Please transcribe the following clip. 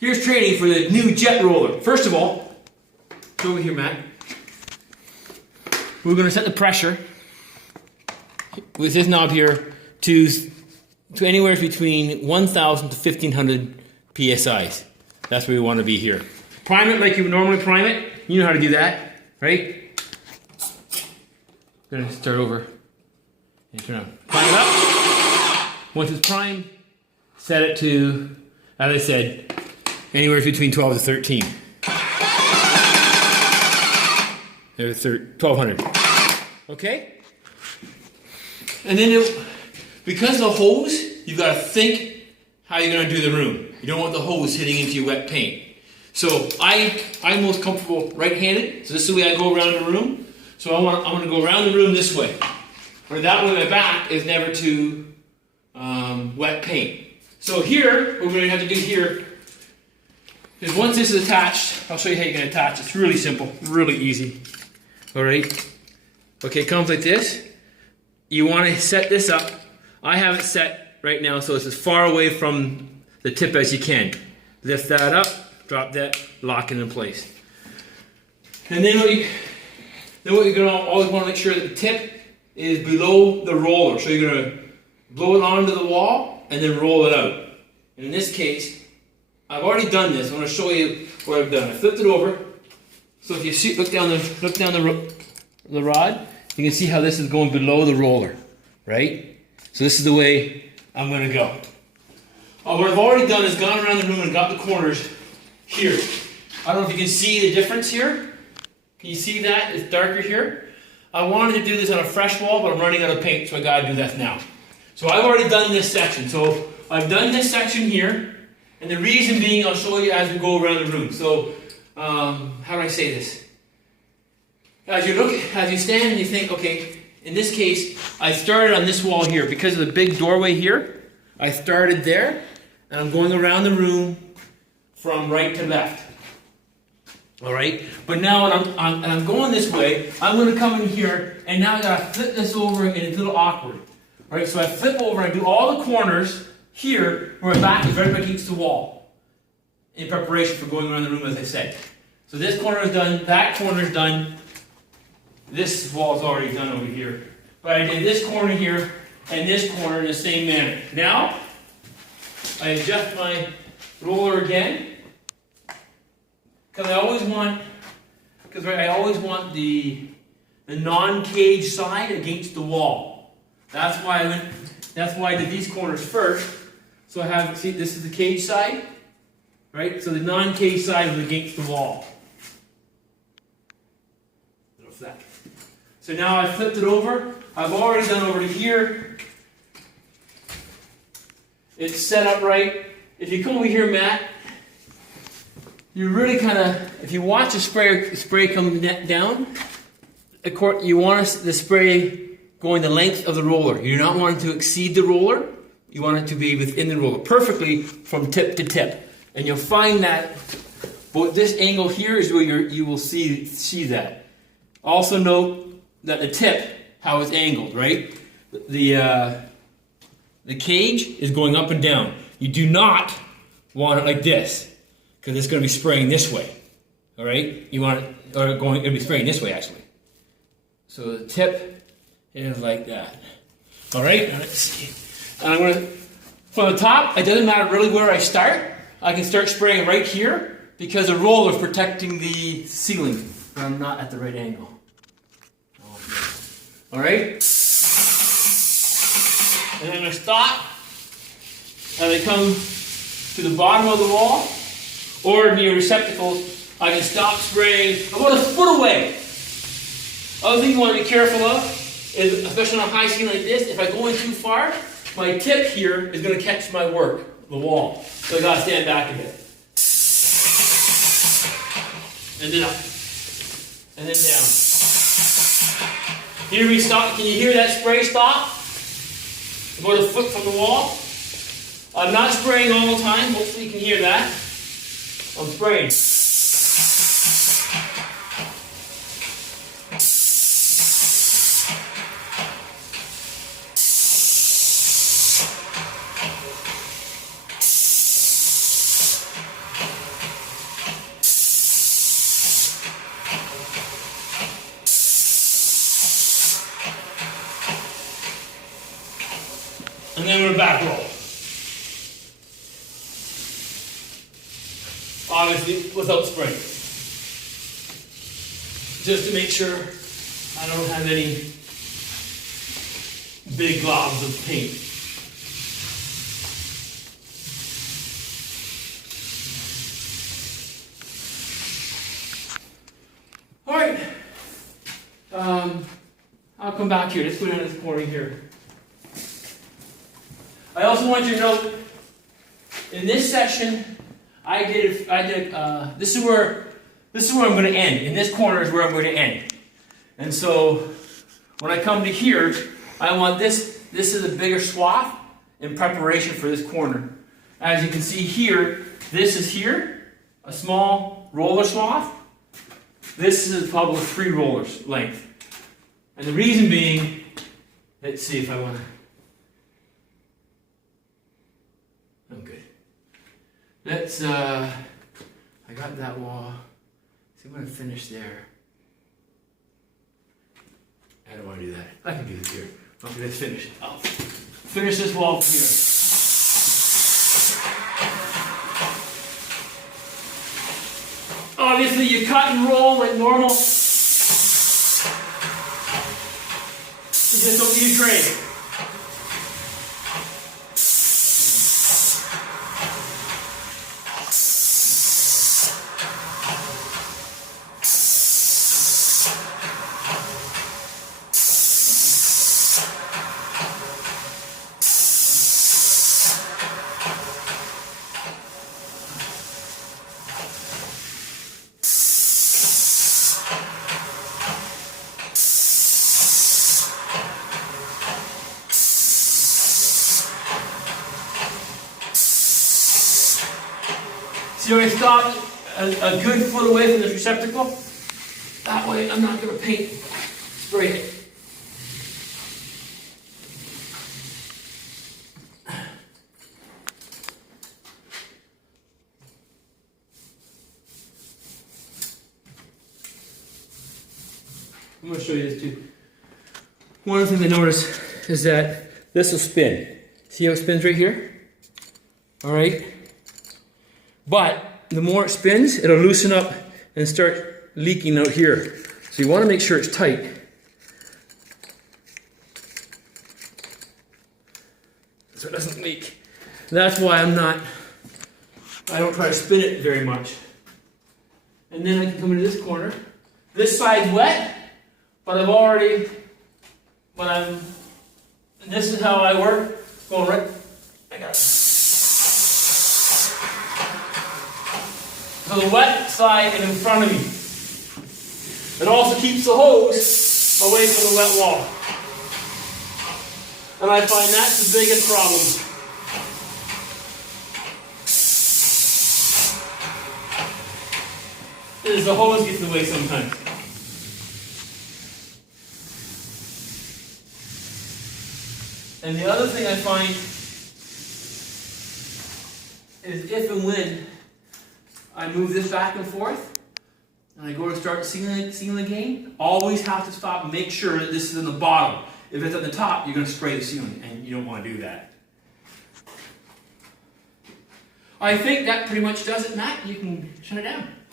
here's training for the new jet roller. First of all, go over here, Matt. We're going to set the pressure with this knob here to anywhere between 1,000 to 1,500 psi's. That's where we want to be here. Prime it like you would normally prime it. You know how to do that, right? I'm going to start over and turn on. Prime it up. Once it's primed, set it to, as I said, anywhere between 12 to 13. There's 1,200. Okay? And then because of the hose, you've got to think how you're going to do the room. You don't want the hose hitting into your wet paint. So I'm most comfortable right-handed. So this is the way I go around the room. So I'm going to go around the room this way. Or that way my back is never to wet paint. So here, what we're going to have to do here is once this is attached, I'll show you how you can attach. It's really simple, really easy. All right? Okay, it comes like this. You want to set this up. I have it set right now so it's as far away from the tip as you can. Lift that up, drop that, lock it in place. And then what you're going to always want to make sure that the tip is below the roller. So you're going to blow it onto the wall and then roll it out. And in this case, I've already done this. I want to show you what I've done. I flipped it over. So if you see, look down the rod, you can see how this is going below the roller, right? So this is the way I'm going to go. What I've already done is gone around the room and got the corners here. I don't know if you can see the difference here. Can you see that? It's darker here. I wanted to do this on a fresh wall, but I'm running out of paint, so I got to do that now. So I've already done this section. So I've done this section here, and the reason being, I'll show you as we go around the room. So, how do I say this? As you stand and you think, okay, in this case, I started on this wall here because of the big doorway here. I started there, and I'm going around the room from right to left. All right? But now I'm going this way, I'm going to come in here, and now I got to flip this over, and it's a little awkward. All right? So I flip over, and I do all the corners here, where my back is right up against the wall, in preparation for going around the room, as I said. So this corner is done, that corner is done, this wall is already done over here. But I did this corner here, and this corner in the same manner. Now, I adjust my roller again, because I always want the non-cage side against the wall. That's why I did these corners first. So I have, see, this is the cage side, right? So the non-cage side is against the wall. Little flat. So now I flipped it over. I've already done over to here. It's set up right. If you come over here, Matt, you really kind of, if you watch the spray come down, you want the spray going the length of the roller. You do not want it to exceed the roller. You want it to be within the roller, perfectly from tip to tip. And you'll find that this angle here is where you will see that. Also note that the tip, how it's angled, right? The cage is going up and down. You do not want it like this, because it's going to be spraying this way. All right? You want it, it'll be spraying this way actually. So the tip is like that. All right? Now let's see. And I'm going to, from the top, it doesn't matter really where I start. I can start spraying right here because the roller is protecting the ceiling, but I'm not at the right angle. All right? And I'm going to stop and I come to the bottom of the wall or near receptacles. I can stop spraying about a foot away. Other thing you want to be careful of is, especially on a high ceiling like this, if I go in too far, my tip here is going to catch my work, the wall. So I got to stand back a bit. And then up. And then down. Here we stop. Can you hear that spray stop? About a foot from the wall. I'm not spraying all the time. Hopefully you can hear that. I'm spraying. then I'm going to back roll. Obviously, without spray. Just to make sure I don't have any big globs of paint. All right. I'll come back here. Let's go down this corner here. I also want you to note, in this section, this is where I'm going to end. In this corner is where I'm going to end. And so, when I come to here, I want this is a bigger swath in preparation for this corner. As you can see here, this is here, a small roller swath. This is probably 3 rollers length. And the reason being, let's see if I want to. Oh, good. Let's, I got that wall. See, I'm going to finish there. I don't want to do that. I can do this here. Okay, let's finish it. I'll finish this wall here. Obviously, you cut and roll like normal. You just don't need a tray. See where I stopped a good foot away from this receptacle? That way I'm not going to spray it. I'm going to show you this too. One of the things I noticed is that this will spin. See how it spins right here? Alright? But the more it spins, it'll loosen up and start leaking out here. So you want to make sure it's tight. So it doesn't leak. That's why I don't try to spin it very much. And then I can come into this corner. This side's wet, but this is how I work. Going right, I got it. So the wet side is in front of me. It also keeps the hose away from the wet wall. And I find that's the biggest problem. Is the hose gets in the way sometimes. And the other thing I find is if and when I move this back and forth, and I go to start sealing again, always have to stop and make sure that this is in the bottom. If it's at the top, you're going to spray the ceiling, and you don't want to do that. I think that pretty much does it, Matt. You can shut it down.